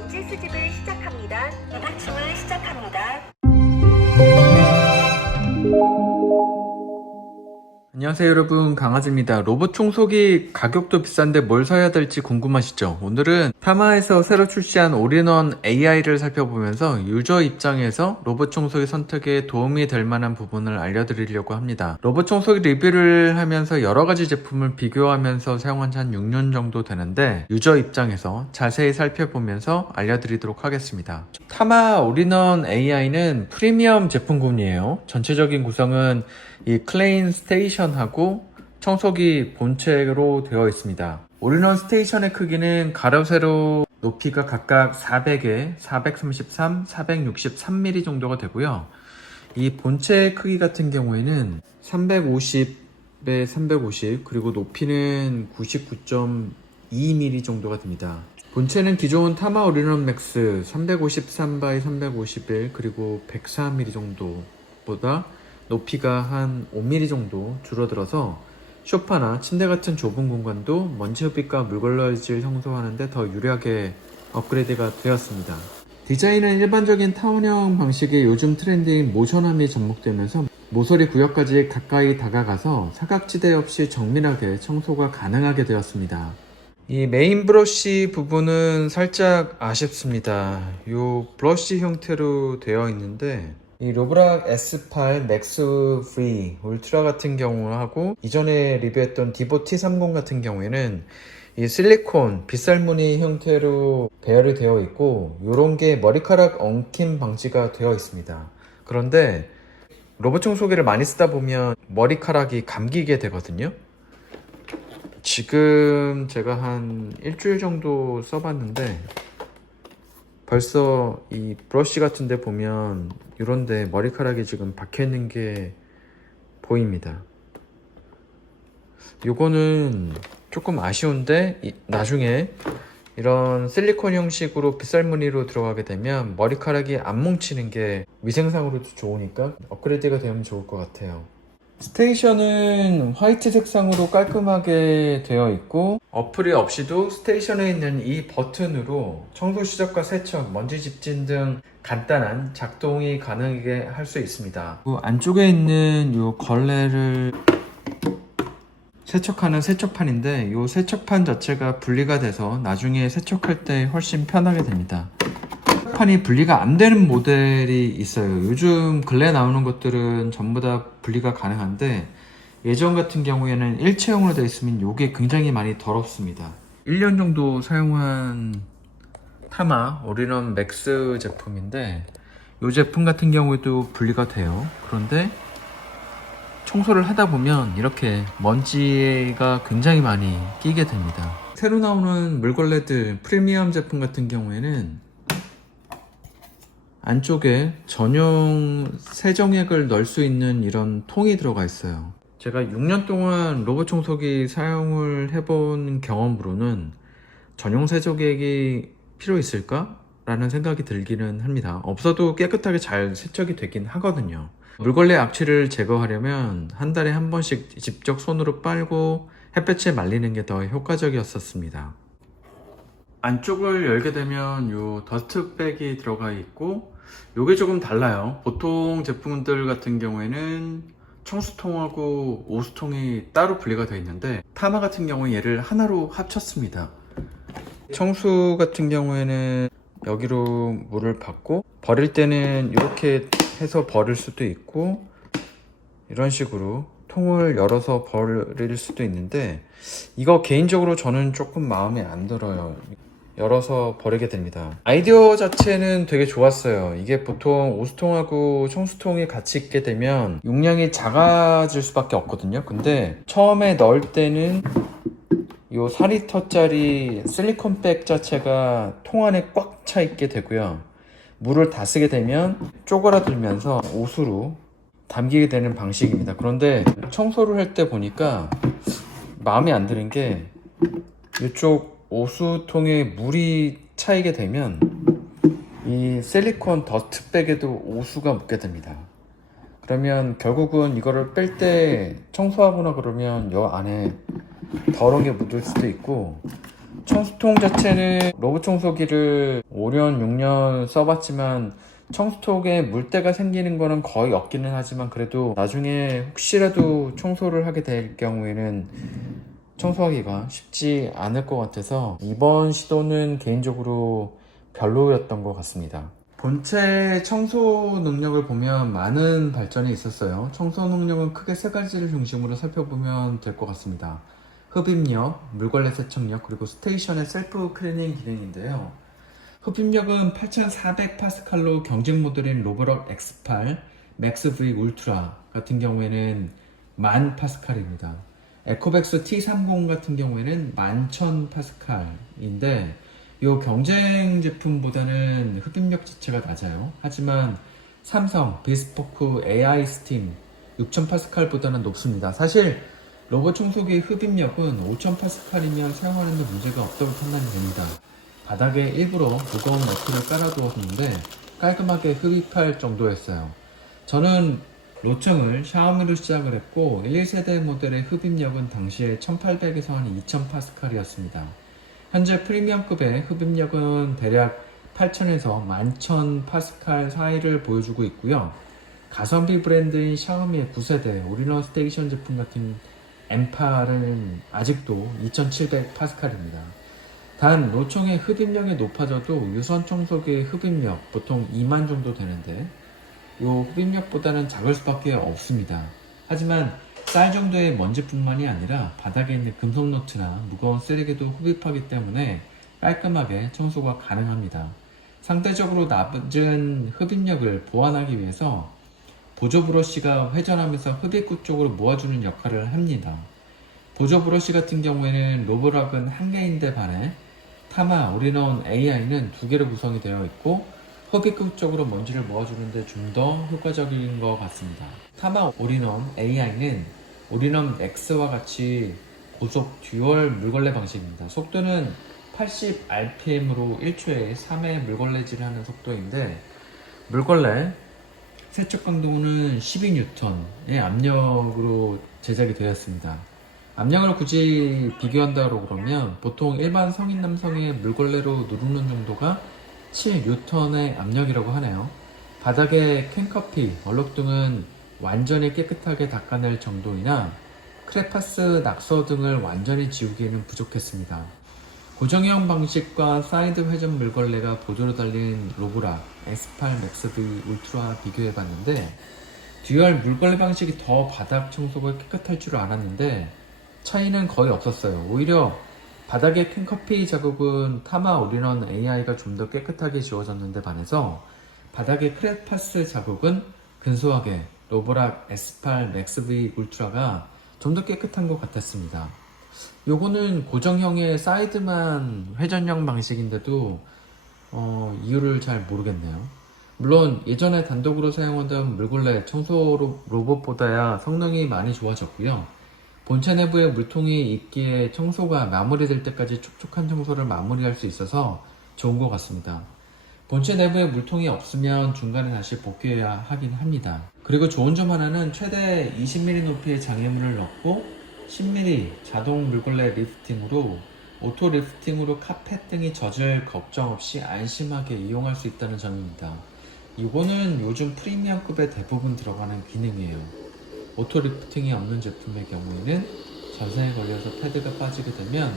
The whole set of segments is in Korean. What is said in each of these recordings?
번째 수집을 시작합니다. 부침을 시작합니다. 안녕하세요 여러분, 강아지입니다. 로봇 청소기 가격도 비싼데 뭘 사야 될지 궁금하시죠? 오늘은 타마에서 새로 출시한 올인원 AI를 살펴보면서 유저 입장에서 로봇 청소기 선택에 도움이 될 만한 부분을 알려드리려고 합니다. 로봇 청소기 리뷰를 하면서 여러가지 제품을 비교하면서 사용한 지 한 6년 정도 되는데 유저 입장에서 자세히 살펴보면서 알려드리도록 하겠습니다. 타마 올인원 AI는 프리미엄 제품군이에요. 전체적인 구성은 이 클레인 스테이션하고 청소기 본체로 되어 있습니다. 올인원 스테이션의 크기는 가로 세로 높이가 각각 400에 433, 463mm 정도가 되고요. 이 본체 크기 같은 경우에는 350에 350 그리고 높이는 99.2mm 정도가 됩니다. 본체는 기존 타마 올인원 맥스 353x 351 그리고 104mm 정도보다 높이가 한 5mm 정도 줄어들어서 소파나 침대 같은 좁은 공간도 먼지 흡입과 물걸러짐을 청소하는 데 더 유리하게 업그레이드가 되었습니다. 디자인은 일반적인 타원형 방식의 요즘 트렌드인 모션함이 접목되면서 모서리 구역까지 가까이 다가가서 사각지대 없이 정밀하게 청소가 가능하게 되었습니다. 이 메인 브러쉬 부분은 살짝 아쉽습니다. 이 브러쉬 형태로 되어 있는데 이 로브락 S8 맥스 프리 울트라 같은 경우하고 이전에 리뷰했던 디보 T30 같은 경우에는 이 실리콘 빗살무늬 형태로 배열이 되어 있고 이런 게 머리카락 엉킴 방지가 되어 있습니다. 그런데 로봇 청소기를 많이 쓰다 보면 머리카락이 감기게 되거든요. 지금 제가 한 일주일 정도 써봤는데 벌써 이 브러쉬 같은 데 보면 이런데 머리카락이 지금 박혀있는 게 보입니다. 요거는 조금 아쉬운데 나중에 이런 실리콘 형식으로 빗살무늬로 들어가게 되면 머리카락이 안 뭉치는 게 위생상으로도 좋으니까 업그레이드가 되면 좋을 것 같아요. 스테이션은 화이트 색상으로 깔끔하게 되어 있고 어플이 없이도 스테이션에 있는 이 버튼으로 청소 시작과 세척, 먼지 집진 등 간단한 작동이 가능하게 할 수 있습니다. 안쪽에 있는 이 걸레를 세척하는 세척판인데 이 세척판 자체가 분리가 돼서 나중에 세척할 때 훨씬 편하게 됩니다. 판이 분리가 안 되는 모델이 있어요. 요즘 근래 나오는 것들은 전부 다 분리가 가능한데 예전 같은 경우에는 일체형으로 되어 있으면 이게 굉장히 많이 더럽습니다. 1년 정도 사용한 타마 올인원 맥스 제품인데 이 제품 같은 경우에도 분리가 돼요. 그런데 청소를 하다 보면 이렇게 먼지가 굉장히 많이 끼게 됩니다. 새로 나오는 물걸레들 프리미엄 제품 같은 경우에는 안쪽에 전용 세정액을 넣을 수 있는 이런 통이 들어가 있어요. 제가 6년 동안 로봇 청소기 사용을 해본 경험으로는 전용 세정액이 필요 있을까? 라는 생각이 들기는 합니다. 없어도 깨끗하게 잘 세척이 되긴 하거든요. 물걸레 악취를 제거하려면 한 달에 한 번씩 직접 손으로 빨고 햇볕에 말리는 게 더 효과적이었었습니다. 안쪽을 열게 되면 요 더스트백이 들어가 있고 요게 조금 달라요. 보통 제품들 같은 경우에는 청수통하고 오수통이 따로 분리가 되어 있는데 타마 같은 경우는 얘를 하나로 합쳤습니다. 청수 같은 경우에는 여기로 물을 받고 버릴 때는 이렇게 해서 버릴 수도 있고 이런 식으로 통을 열어서 버릴 수도 있는데 이거 개인적으로 저는 조금 마음에 안 들어요. 열어서 버리게 됩니다. 아이디어 자체는 되게 좋았어요. 이게 보통 오수통하고 청수통이 같이 있게 되면 용량이 작아질 수밖에 없거든요. 근데 처음에 넣을 때는 이 4리터짜리 실리콘백 자체가 통 안에 꽉 차 있게 되고요. 물을 다 쓰게 되면 쪼그라들면서 옷으로 담기게 되는 방식입니다. 그런데 청소를 할 때 보니까 마음에 안 드는 게 이쪽 오수통에 물이 차이게 되면 이 실리콘 더스트백에도 오수가 묻게 됩니다. 그러면 결국은 이거를 뺄 때 청소하거나 그러면 이 안에 더러운 게 묻을 수도 있고 청소통 자체는 로봇 청소기를 5년, 6년 써봤지만 청소통에 물때가 생기는 거는 거의 없기는 하지만 그래도 나중에 혹시라도 청소를 하게 될 경우에는 청소하기가 쉽지 않을 것 같아서 이번 시도는 개인적으로 별로였던 것 같습니다. 본체 청소 능력을 보면 많은 발전이 있었어요. 청소 능력은 크게 세 가지를 중심으로 살펴보면 될 것 같습니다. 흡입력, 물걸레 세척력, 그리고 스테이션의 셀프 클리닝 기능인데요. 흡입력은 8400파스칼로 경쟁 모델인 로브럭 X8, 맥스 V 울트라 같은 경우에는 10,000파스칼입니다. 에코백스 T30 같은 경우에는 11,000파스칼인데 이 경쟁 제품보다는 흡입력 자체가 낮아요. 하지만 삼성 비스포크 AI 스팀 6,000파스칼보다는 높습니다. 사실 로봇 청소기 흡입력은 5,000파스칼이면 사용하는 데 문제가 없다고 판단이 됩니다. 바닥에 일부러 무거운 매트를 깔아두었는데 깔끔하게 흡입할 정도였어요. 저는 로청을 샤오미로 시작을 했고 1, 2세대 모델의 흡입력은 당시에 1800에서 한 2000파스칼이었습니다. 현재 프리미엄급의 흡입력은 대략 8000에서 11000파스칼 사이를 보여주고 있고요. 가성비 브랜드인 샤오미의 9세대 올인원 스테이션 제품 같은 M8은 아직도 2700파스칼입니다. 단 로총의 흡입력이 높아져도 유선 청소기의 흡입력 보통 2만 정도 되는데 이 흡입력보다는 작을 수밖에 없습니다. 하지만 쌀 정도의 먼지뿐만이 아니라 바닥에 있는 금속 노트나 무거운 쓰레기도 흡입하기 때문에 깔끔하게 청소가 가능합니다. 상대적으로 낮은 흡입력을 보완하기 위해서 보조 브러쉬가 회전하면서 흡입구 쪽으로 모아주는 역할을 합니다. 보조 브러쉬 같은 경우에는 로브락은 한 개인데 반해 타마 올인원 AI는 두 개로 구성이 되어 있고 흡입구 쪽으로 먼지를 모아주는데 좀 더 효과적인 것 같습니다. 타마 올인원 AI는 올인원 X와 같이 고속 듀얼 물걸레 방식입니다. 속도는 80rpm으로 1초에 3회 물걸레질을 하는 속도인데 물걸레 세척 강도는 12N의 압력으로 제작이 되었습니다. 압력을 굳이 비교한다고 그러면 보통 일반 성인 남성의 물걸레로 누르는 정도가 7N의 압력이라고 하네요. 바닥에 캔커피, 얼룩 등은 완전히 깨끗하게 닦아낼 정도이나 크레파스, 낙서 등을 완전히 지우기에는 부족했습니다. 고정형 방식과 사이드 회전 물걸레가 보조로 달린 로브락 S8 맥스 V 울트라 비교해봤는데 듀얼 물걸레 방식이 더 바닥 청소가 깨끗할 줄 알았는데 차이는 거의 없었어요. 오히려 바닥의 캔커피 자국은 타마 올인원 AI가 좀 더 깨끗하게 지워졌는데 반해서 바닥의 크레파스 자국은 근소하게 로브락 S8 맥스 V 울트라가 좀 더 깨끗한 것 같았습니다. 요거는 고정형의 사이드만 회전형 방식인데도 이유를 잘 모르겠네요. 물론 예전에 단독으로 사용하던 물걸레 청소 로봇보다야 성능이 많이 좋아졌고요. 본체 내부에 물통이 있기에 청소가 마무리될 때까지 촉촉한 청소를 마무리할 수 있어서 좋은 것 같습니다. 본체 내부에 물통이 없으면 중간에 다시 복귀해야 하긴 합니다. 그리고 좋은 점 하나는 최대 20mm 높이의 장애물을 넣고 10mm 자동 물걸레 리프팅으로 오토 리프팅으로 카펫 등이 젖을 걱정 없이 안심하게 이용할 수 있다는 점입니다. 이거는 요즘 프리미엄급에 대부분 들어가는 기능이에요. 오토 리프팅이 없는 제품의 경우에는 전선에 걸려서 패드가 빠지게 되면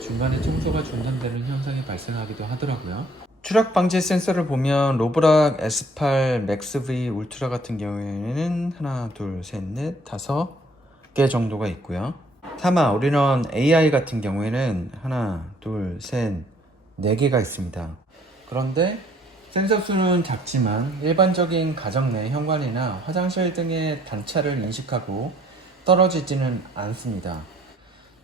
중간에 청소가 중단되는 현상이 발생하기도 하더라고요. 추락 방지 센서를 보면 로브락 S8 맥스 V 울트라 같은 경우에는 하나, 둘, 셋, 넷, 5개 정도가 있고요. 타마 올인원 AI 같은 경우에는 하나, 둘, 셋, 4개가 있습니다. 그런데 센서 수는 작지만 일반적인 가정 내 현관이나 화장실 등의 단차를 인식하고 떨어지지는 않습니다.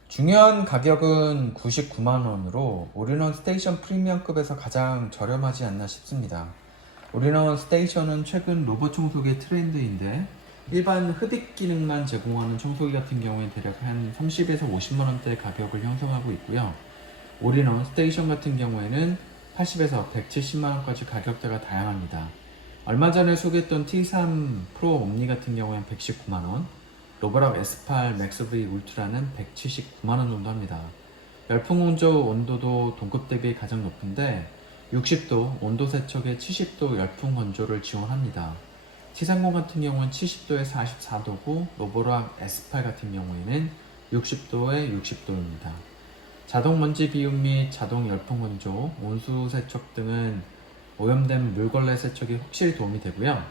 중요한 가격은 99만원으로 올인원 스테이션 프리미엄급에서 가장 저렴하지 않나 싶습니다. 올인원 스테이션은 최근 로봇 청소기 트렌드인데 일반 흡입 기능만 제공하는 청소기 같은 경우에 대략 한 30에서 50만원대 가격을 형성하고 있고요. 올인원 스테이션 같은 경우에는 80에서 170만원까지 가격대가 다양합니다. 얼마 전에 소개했던 T3 프로 옴니 같은 경우에는 119만원, 로브락 S8 맥스 V 울트라는 179만원 정도 합니다. 열풍 건조 온도도 동급 대비 가장 높은데 60도 온도 세척에 70도 열풍 건조를 지원합니다. T30 같은 경우는 70도에 44도고 로보락 S8 같은 경우에는 60도에 60도입니다. 자동 먼지 비움 및 자동 열풍 건조, 온수 세척 등은 오염된 물걸레 세척에 확실히 도움이 되고요.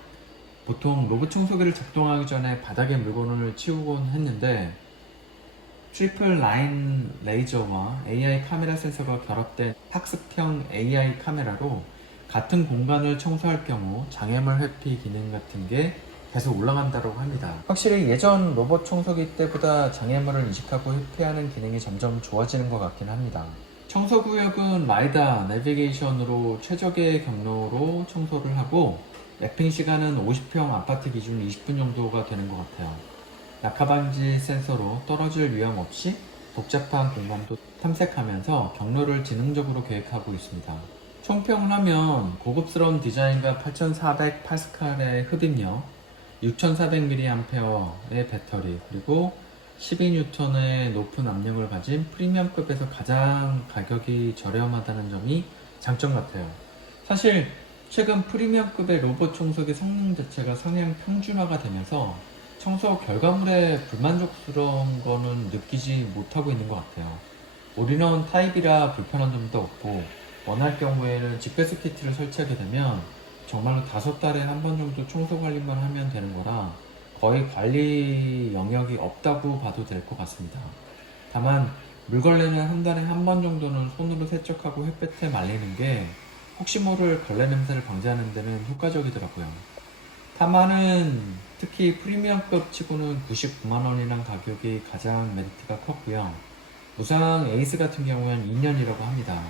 보통 로봇 청소기를 작동하기 전에 바닥에 물건을 치우곤 했는데 트리플 라인 레이저와 AI 카메라 센서가 결합된 학습형 AI 카메라로 같은 공간을 청소할 경우 장애물 회피 기능 같은 게 계속 올라간다고 합니다. 확실히 예전 로봇 청소기 때보다 장애물을 인식하고 회피하는 기능이 점점 좋아지는 것 같긴 합니다. 청소구역은 라이다, 내비게이션으로 최적의 경로로 청소를 하고 랩핑 시간은 50평 아파트 기준 20분 정도가 되는 것 같아요. 낙하방지 센서로 떨어질 위험 없이 복잡한 공간도 탐색하면서 경로를 지능적으로 계획하고 있습니다. 총평을 하면 고급스러운 디자인과 8400파스칼의 흡입력, 6400mAh의 배터리, 그리고 12N의 높은 압력을 가진 프리미엄급에서 가장 가격이 저렴하다는 점이 장점 같아요. 사실 최근 프리미엄급의 로봇 청소기 성능 자체가 상향 평준화가 되면서 청소 결과물에 불만족스러운 거는 느끼지 못하고 있는 것 같아요. 올인원 타입이라 불편한 점도 없고 원할 경우에는 직배수 키트를 설치하게 되면 정말로 5달에 한 번 정도 청소 관리만 하면 되는 거라 거의 관리 영역이 없다고 봐도 될 것 같습니다. 다만 물걸레는 한 달에 한 번 정도는 손으로 세척하고 햇볕에 말리는 게 혹시 모를 걸레 냄새를 방지하는 데는 효과적이더라고요. 타마는 특히 프리미엄급 치고는 99만원이란 가격이 가장 메리트가 컸고요. 무상 에이스 같은 경우는 2년이라고 합니다.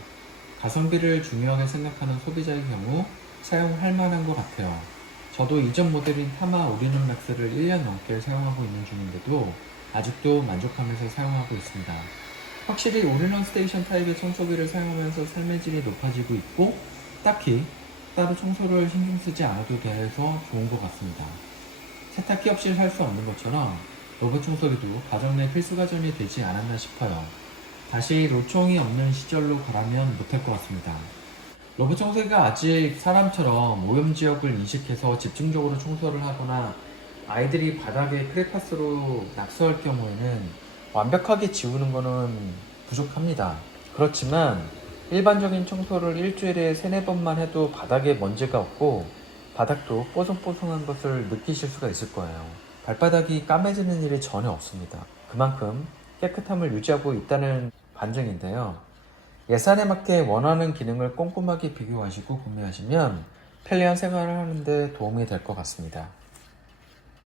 가성비를 중요하게 생각하는 소비자의 경우 사용할 만한 것 같아요. 저도 이전 모델인 타마 올인원 맥스를 1년 넘게 사용하고 있는 중인데도 아직도 만족하면서 사용하고 있습니다. 확실히 올인원 스테이션 타입의 청소기를 사용하면서 삶의 질이 높아지고 있고 딱히 따로 청소를 신경 쓰지 않아도 돼서 좋은 것 같습니다. 세탁기 없이 살 수 없는 것처럼 로봇 청소기도 가정 내 필수 가전이 되지 않았나 싶어요. 다시 로총이 없는 시절로 가라면 못할 것 같습니다. 로봇 청소기가 아직 사람처럼 오염 지역을 인식해서 집중적으로 청소를 하거나 아이들이 바닥에 크레파스로 낙서할 경우에는 완벽하게 지우는 것은 부족합니다. 그렇지만 일반적인 청소를 일주일에 3-4번만 해도 바닥에 먼지가 없고 바닥도 뽀송뽀송한 것을 느끼실 수가 있을 거예요. 발바닥이 까매지는 일이 전혀 없습니다. 그만큼 깨끗함을 유지하고 있다는 반증인데요. 예산에 맞게 원하는 기능을 꼼꼼하게 비교하시고 구매하시면 편리한 생활을 하는데 도움이 될 것 같습니다.